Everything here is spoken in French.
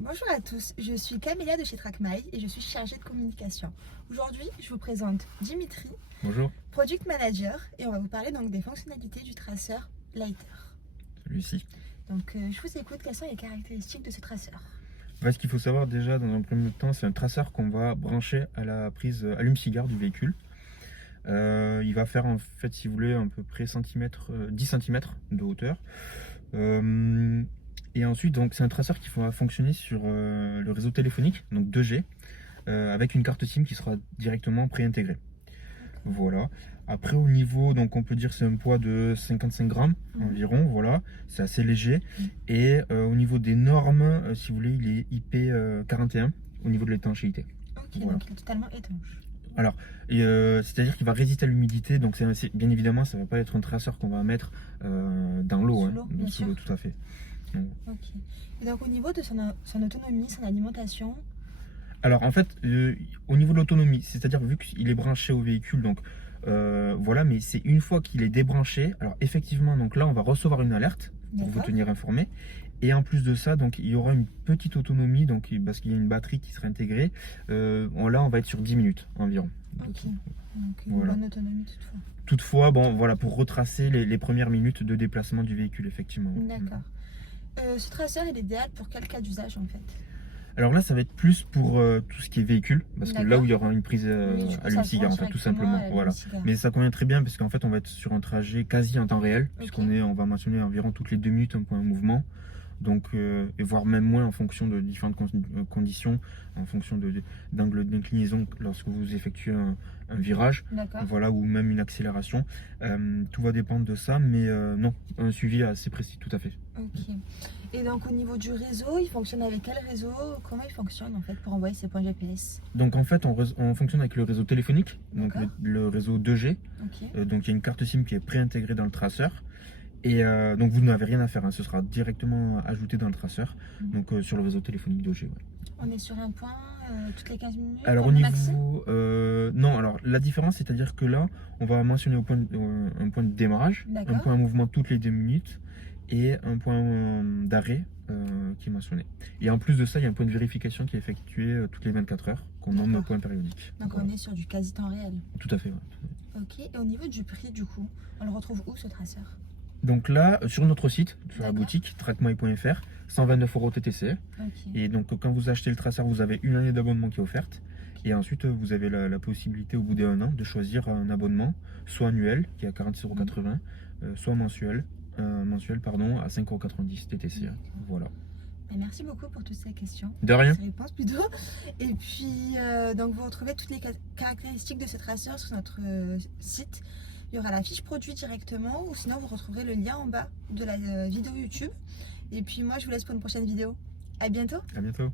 Bonjour à tous, je suis Camélia de chez TrackMy et je suis chargée de communication. Aujourd'hui, je vous présente Dimitri, Bonjour, Product Manager, et on va vous parler donc des fonctionnalités du traceur Lighter. celui-ci. Donc, je vous écoute, quelles sont les caractéristiques de ce traceur? Ce qu'il faut savoir déjà dans un premier temps, c'est un traceur qu'on va brancher à la prise allume-cigare du véhicule. Il va faire en fait, si vous voulez, à peu près 10 cm de hauteur. Et ensuite, donc, c'est un traceur qui va fonctionner sur le réseau téléphonique, donc 2G, avec une carte SIM qui sera directement préintégrée. Voilà. Après, au niveau, donc on peut dire que c'est un poids de 55 grammes environ, voilà. C'est assez léger. Et au niveau des normes, si vous voulez, il est IP41 au niveau de l'étanchéité. Ok, Voilà. donc il est totalement étanche. Alors, c'est-à-dire qu'il va résister à l'humidité, donc bien évidemment, ça ne va pas être un traceur qu'on va mettre dans l'eau, Sous l'eau, tout à fait. Ok. Et donc au niveau de son autonomie, son alimentation. Alors en fait, au niveau de l'autonomie, c'est-à-dire vu qu'il est branché au véhicule, donc voilà, mais c'est une fois qu'il est débranché, alors effectivement, donc là on va recevoir une alerte pour vous tenir informé. Et en plus de ça, donc il y aura une petite autonomie, donc parce qu'il y a une batterie qui sera intégrée. Là on va être sur 10 minutes environ. Ok, donc une Voilà. bonne autonomie toutefois. Toutefois, bon voilà, pour retracer les premières minutes de déplacement du véhicule, effectivement. D'accord. Ce traceur est idéal pour quel cas d'usage en fait? Alors là, ça va être plus pour tout ce qui est véhicule, parce que là où il y aura une prise allume-cigare, en fait, tout simplement. Voilà. Mais ça convient très bien, parce qu'en fait, on va être sur un trajet quasi en temps réel, puisqu'on va mentionner environ toutes les 2 minutes un point de mouvement. Donc, et voire même moins en fonction de différentes conditions, en fonction d'angle d'inclinaison lorsque vous effectuez un virage, voilà, ou même une accélération. Tout va dépendre de ça, mais non, un suivi assez précis, tout à fait. Ok. Et donc au niveau du réseau, il fonctionne avec quel réseau? Comment il fonctionne en fait pour envoyer ses points GPS? Donc en fait, on fonctionne avec le réseau téléphonique, donc le réseau 2G. Donc il y a une carte SIM qui est préintégrée dans le traceur. Et donc vous n'avez rien à faire, ce sera directement ajouté dans le traceur, donc sur le réseau téléphonique 2G. Ouais. On est sur un point toutes les 15 minutes? Alors au niveau... non, alors la différence, c'est-à-dire que là, on va mentionner un point de démarrage, un point de mouvement toutes les 2 minutes et un point d'arrêt qui est mentionné. Et en plus de ça, il y a un point de vérification qui est effectué toutes les 24 heures, qu'on nomme le point périodique. Donc voilà. On est sur du quasi temps réel? Tout à fait, ouais. Ok, et au niveau du prix du coup, on le retrouve où ce traceur? Donc là, sur notre site, sur la boutique, trackmy.fr, 129 € TTC. Et donc quand vous achetez le traceur, vous avez une année d'abonnement qui est offerte. Et ensuite, vous avez la possibilité au bout d'1 an de choisir un abonnement, soit annuel, qui est à 46,80 €, soit mensuel à 5,90 € TTC. Voilà. Merci beaucoup pour toutes ces questions. De rien. Ces réponses plutôt. Et puis, donc vous retrouvez toutes les caractéristiques de ce traceur sur notre site. Il y aura la fiche produit directement, ou sinon vous retrouverez le lien en bas de la vidéo YouTube. Et puis moi, je vous laisse pour une prochaine vidéo. À bientôt. À bientôt.